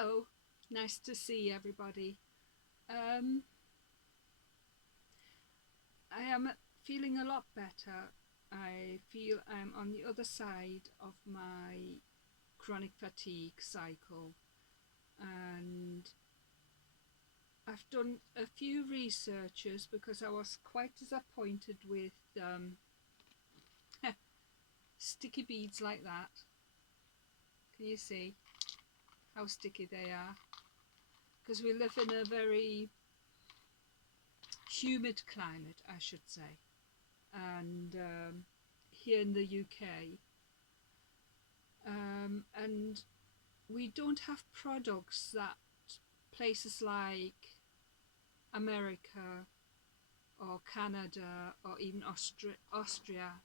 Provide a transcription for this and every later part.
Hello, nice to see everybody. Um, I am feeling a lot better. I feel I'm on the other side of my chronic fatigue cycle, and I've done a few researches because I was quite disappointed with sticky beads like that. Can you see how sticky they are? Because we live in a very humid climate, I should say, and here in the UK, and we don't have products that places like America or Canada or even Austria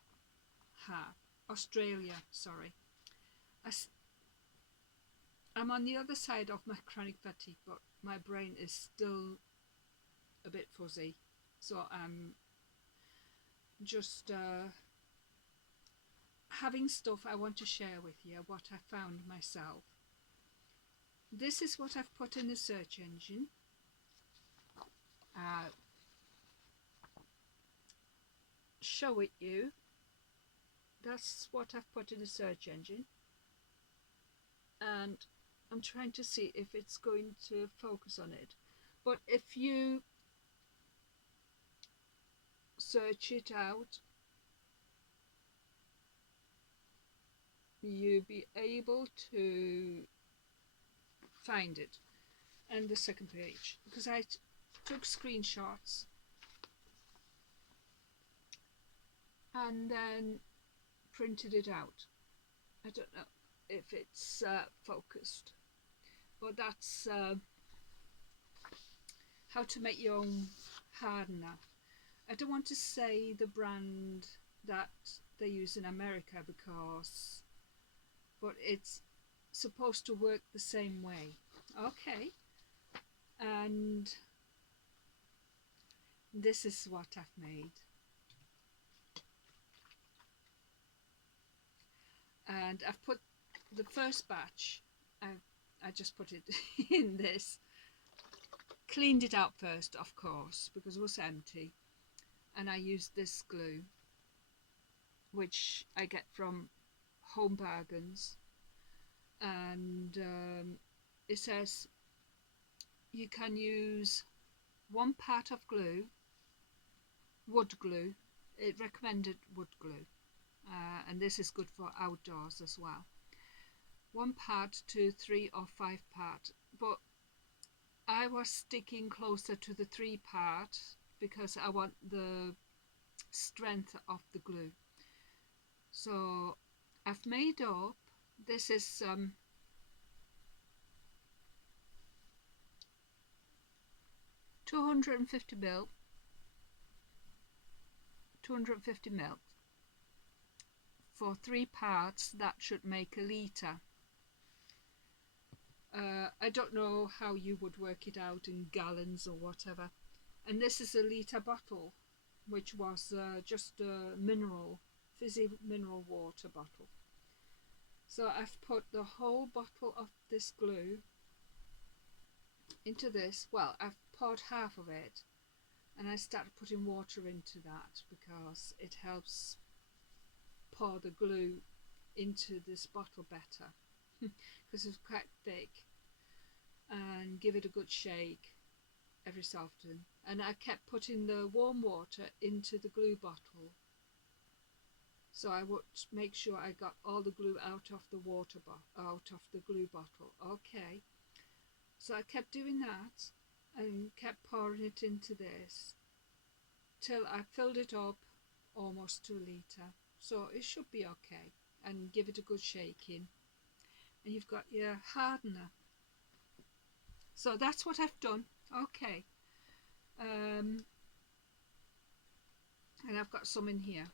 have. Australia, sorry. I'm on the other side of my chronic fatigue, but my brain is still a bit fuzzy. So I'm just having stuff I want to share with you, what I found myself. This is what I've put in the search engine. Show it you. That's what I've put in the search engine, and I'm trying to see if it's going to focus on it. But if you search it out, you'll be able to find it. And the second page, because I took screenshots and then printed it out. I don't know if it's focused, but that's how to make your own hardener. I don't want to say the brand that they use in America but it's supposed to work the same way. Okay, and this is what I've made. And I've put the first batch, I just put it in this, cleaned it out first, of course, because it was empty, and I used this glue, which I get from Home Bargains, and it says you can use 1 part of glue, wood glue. It recommended wood glue, and this is good for outdoors as well. 1 part to 3 or 5 part, but I was sticking closer to the 3 part because I want the strength of the glue. So I've made up, this is 250 ml, 250 ml. For 3 parts, that should make a litre. I don't know how you would work it out in gallons or whatever. And this is a litre bottle, which was just a fizzy mineral water bottle. So I've put the whole bottle of this glue into this. Well, I've poured half of it, and I started putting water into that because it helps pour the glue into this bottle better because it's quite thick, and give it a good shake every so often. And I kept putting the warm water into the glue bottle, so I would make sure I got all the glue out of the out of the glue bottle. Okay, so I kept doing that and kept pouring it into this till I filled it up almost to a litre. So it should be okay, and give it a good shaking, and you've got your hardener. So that's what I've done. Okay, and I've got some in here.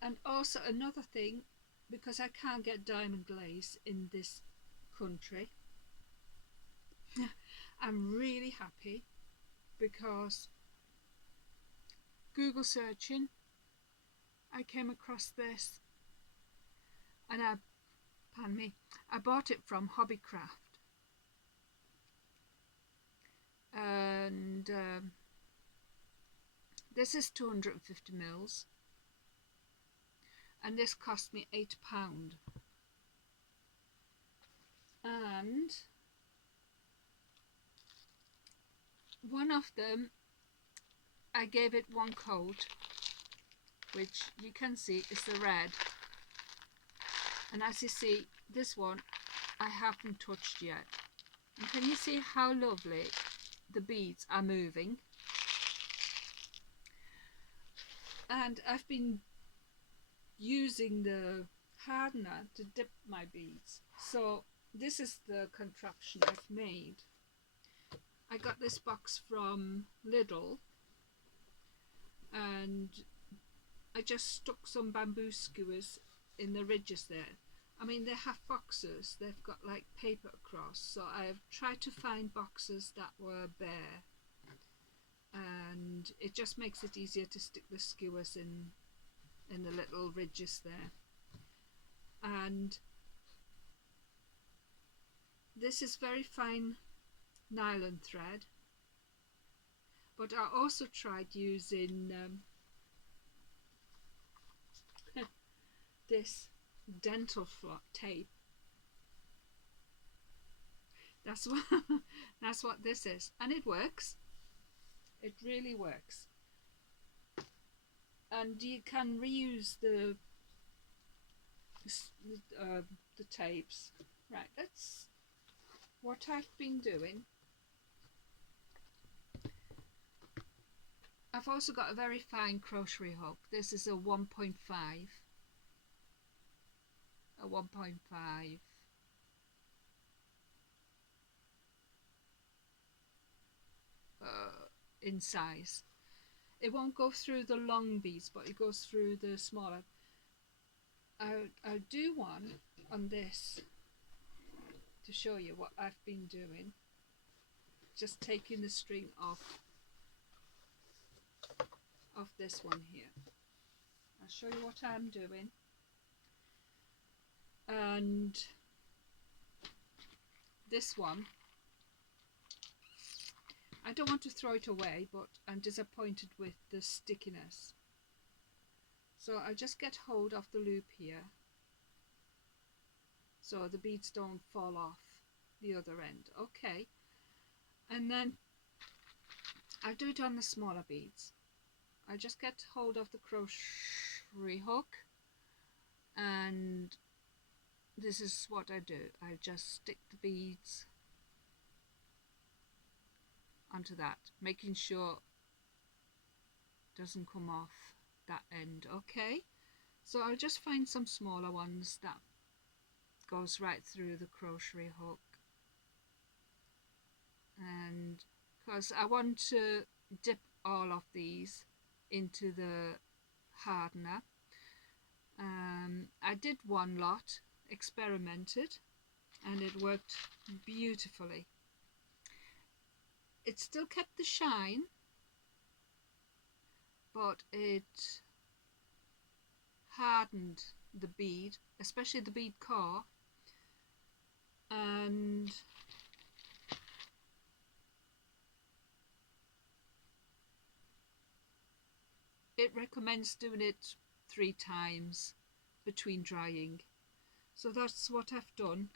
And also another thing, because I can't get diamond glaze in this country, I'm really happy because Google searching, I came across this, and I pardon me, I bought it from Hobbycraft, and this is 250 mils, and this cost me £8. And one of them, I gave it one coat, which you can see is the red, and as you see, this one I haven't touched yet. And can you see how lovely the beads are moving? And I've been using the hardener to dip my beads, so this is the contraption I've made. I got this box from Lidl, and I just stuck some bamboo skewers in the ridges there. I mean, they have boxes, they've got like paper across, so I've tried to find boxes that were bare, and it just makes it easier to stick the skewers in the little ridges there. And this is very fine nylon thread, but I also tried using this dental tape. That's what this is, and it works. It really works. And you can reuse the tapes. Right, that's what I've been doing. I've also got a very fine crochet hook. This is a 1.5. A 1.5 in size. It won't go through the long beads, but it goes through the smaller. I'll do one on this to show you what I've been doing. Just taking the string off this one here. I'll show you what I'm doing. And this one, I don't want to throw it away, but I'm disappointed with the stickiness. So I just get hold of the loop here, so the beads don't fall off the other end. Okay, and then I'll do it on the smaller beads. I just get hold of the crochet hook, and this is what I do. I just stick the beads onto that, making sure it doesn't come off that end. Okay, so I'll just find some smaller ones that goes right through the crochet hook, and because I want to dip all of these into the hardener. I did one lot, experimented, and it worked beautifully. It still kept the shine, but it hardened the bead, especially the bead core, and it recommends doing it 3 times between drying. So that's what I've done.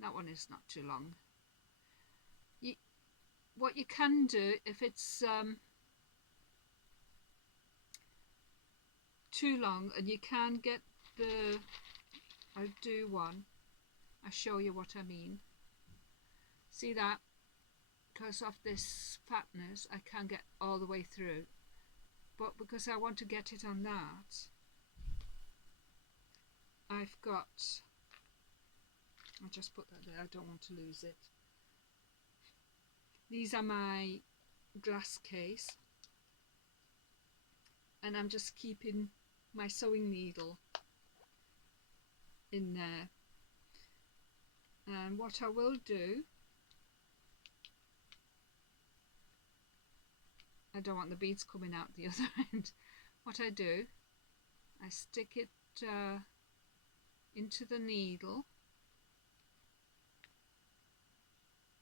That one is not too long. What you can do, if it's too long and you can't get the, I'll do one, I'll show you what I mean. See that? Because of this fatness I can't get all the way through, but because I want to get it on that, I'll just put that there, I don't want to lose it. These are my glass case, and I'm just keeping my sewing needle in there. And what I will do, I don't want the beads coming out the other end. What I do, I stick it into the needle.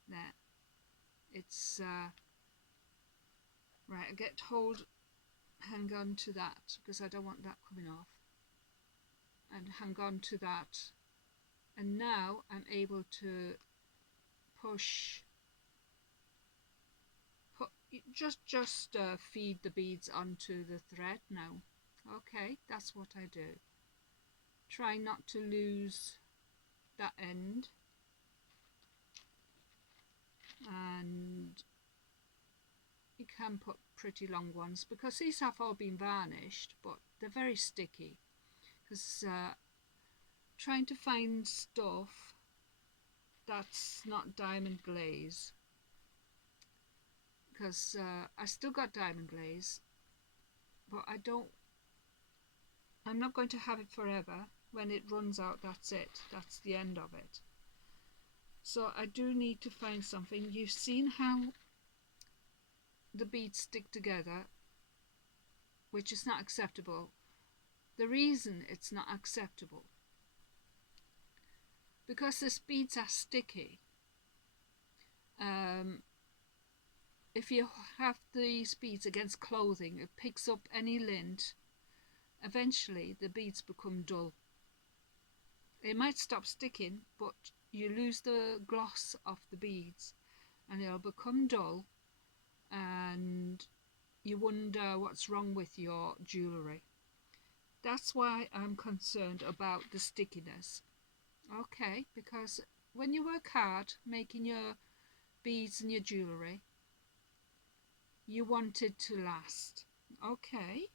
There, it's right, I get hang on to that because I don't want that coming off, and hang on to that, and now I'm able to just feed the beads onto the thread now. Okay, that's what I do. Try not to lose that end, and you can put pretty long ones because these have all been varnished, but they're very sticky because trying to find stuff that's not diamond glaze, because I still got diamond glaze, but I'm not going to have it forever. When it runs out, that's it, that's the end of it. So I do need to find something. You've seen how the beads stick together, which is not acceptable. The reason it's not acceptable, because these beads are sticky. If you have these beads against clothing, it picks up any lint. Eventually the beads become dull. It might stop sticking, but you lose the gloss of the beads and it'll become dull, and you wonder what's wrong with your jewellery. That's why I'm concerned about the stickiness. Okay, because when you work hard making your beads and your jewellery, you want it to last. Okay.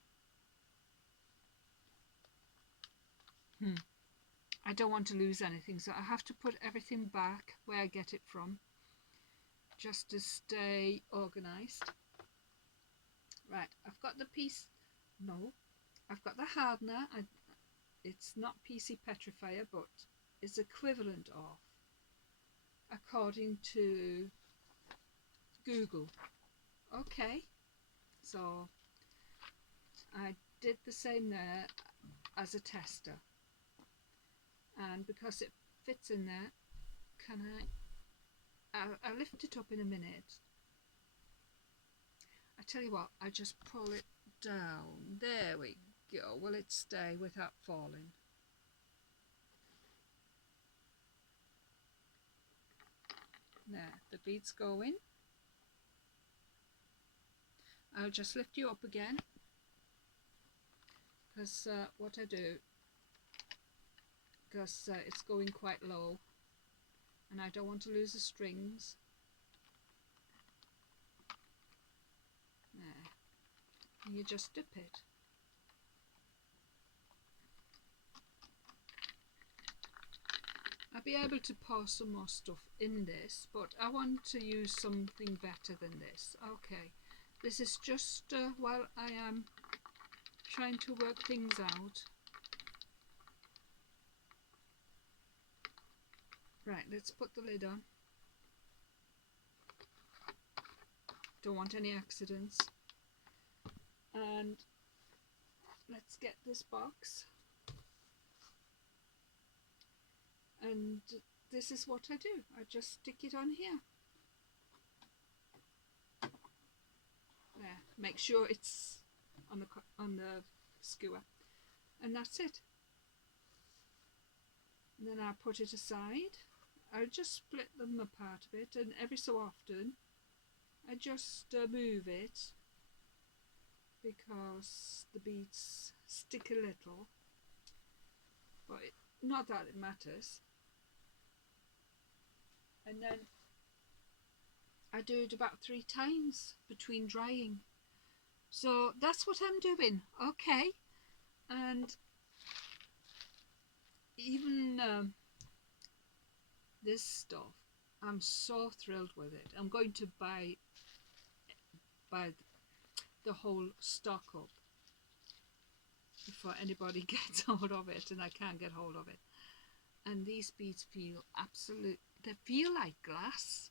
I don't want to lose anything, so I have to put everything back where I get it from, just to stay organised. Right, I've got the piece. No, I've got the hardener. It's not PC Petrifier, but it's equivalent of, according to Google. Okay, so I did the same there as a tester, and because it fits in there, I'll lift it up in a minute. I tell you what, I just pull it down. There we go. Will it stay without falling? There, the beads go in. I'll just lift you up again, because what I do, because it's going quite low and I don't want to lose the strings. There, and you just dip it. I'll be able to pour some more stuff in this, but I want to use something better than this. Okay, this is just while I am trying to work things out. Right, let's put the lid on. Don't want any accidents. And let's get this box. And this is what I do. I just stick it on here. There, make sure it's on the skewer, and that's it. And then I put it aside. I just split them apart a bit, and every so often I just move it, because the beads stick a little, but not that it matters. And then I do it about 3 times between drying. So that's what I'm doing. Okay, and even this stuff, I'm so thrilled with it. I'm going to buy the whole stock up before anybody gets hold of it, and I can't get hold of it. And these beads feel they feel like glass.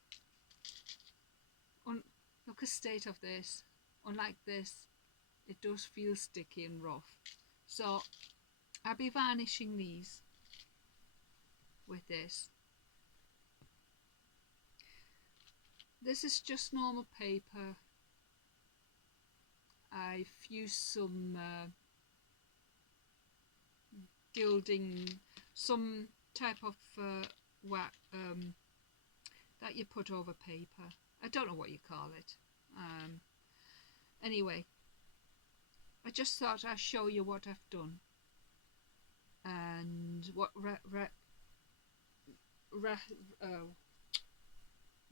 Look at the state of this. Unlike this, it does feel sticky and rough. So I'll be varnishing these with this. This is just normal paper. I've used some gilding, some type of wax that you put over paper. I don't know what you call it. Anyway, I just thought I'd show you what I've done and what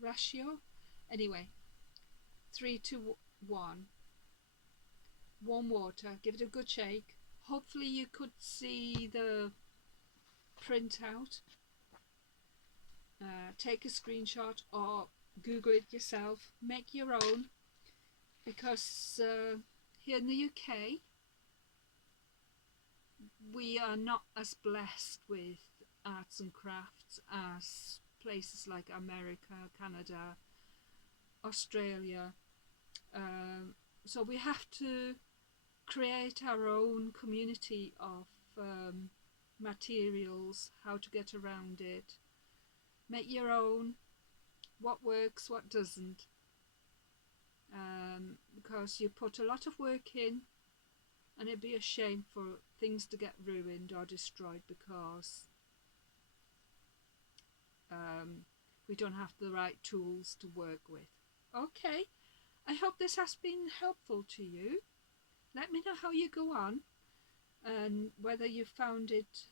ratio. Anyway, 3 to 1. Warm water. Give it a good shake. Hopefully you could see the print out. Take a screenshot or Google it yourself. Make your own, because here in the UK we are not as blessed with arts and crafts as places like America, Canada, Australia. So we have to create our own community of materials, how to get around it, make your own, what works, what doesn't, because you put a lot of work in, and it'd be a shame for things to get ruined or destroyed because we don't have the right tools to work with. Okay, I hope this has been helpful to you. Let me know how you go on and whether you found it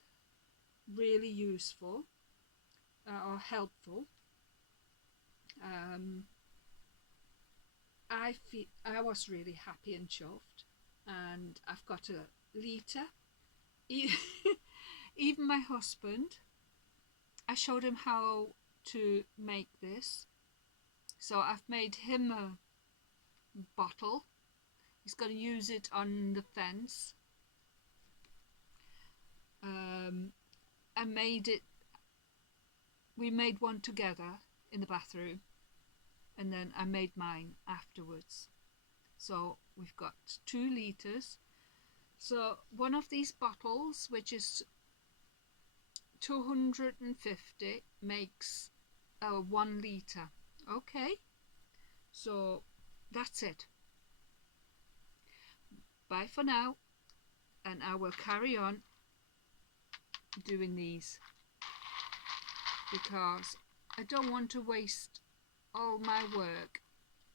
really useful or helpful. I was really happy and chuffed, and I've got a litre. Even my husband, I showed him how to make this, so I've made him a bottle. He's going to use it on the fence. I made it, we made one together in the bathroom, and then I made mine afterwards. So we've got 2 litres. So one of these bottles, which is 250, makes 1 litre. Okay, so that's it. Bye for now, and I will carry on doing these because I don't want to waste all my work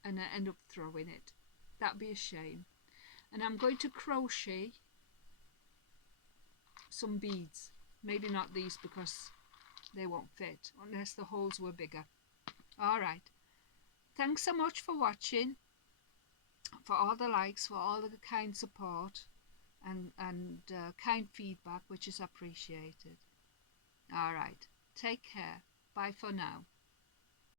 and I end up throwing it. That'd be a shame. And I'm going to crochet some beads. Maybe not these because they won't fit unless the holes were bigger. Alright, thanks so much for watching, for all the likes, for all the kind support and kind feedback, which is appreciated. Alright, take care. Bye for now.